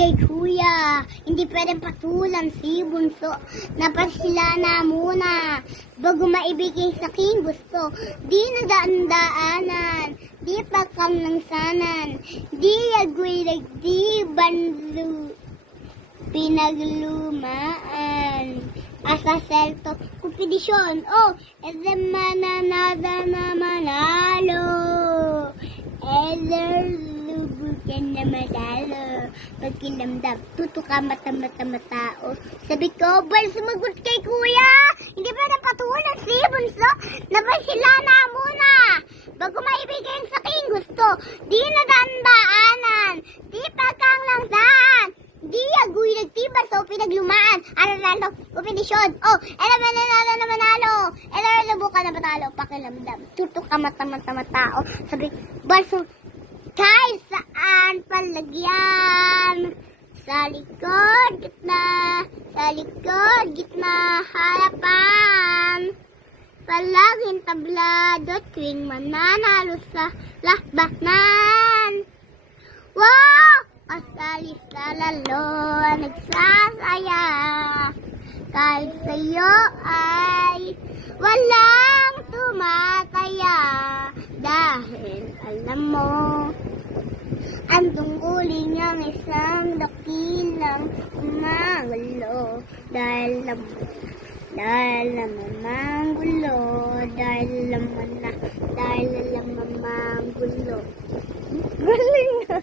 kay kuya. Hindi pwedeng patulan si bunso. Napasila na muna bago maibigay sa aking gusto. Di nadaan-daanan, di pakam ng sanan, di agwilag, di banlu, pinaglumaan. Asa selto, kompedisyon, oh, eze mananada na manalo. Either lubukan na matalo. Pagkilamdam, tutuka mata-mata-matao. Sabi ko, bal sumagot kay kuya. Hindi pa napatulan si bunso. Napasila na muna bago maibigay sa aking gusto. Di nadaan-daanan, di pagkang langsahan, di agoy nagtiba sa pinaglumaan. Aralalo, kompedisyon, oh, mananalo na manalo. Lubukan na matalo. Pakilamdam, tutuka mata-mata-matao. Sabi, bal kahit saan palagyan, sa likod, gitna, harapan, palaging tablado tuwing mananalo sa labanan. Wow! Kasali sa lalo, nagsasaya, kahit sa'yo ay walang tumataya, dahil alam mo, ang tungkulin niyang isang dakilang umagulo. Dahil naman ang gulo, dahil naman ang gulo. Galing na.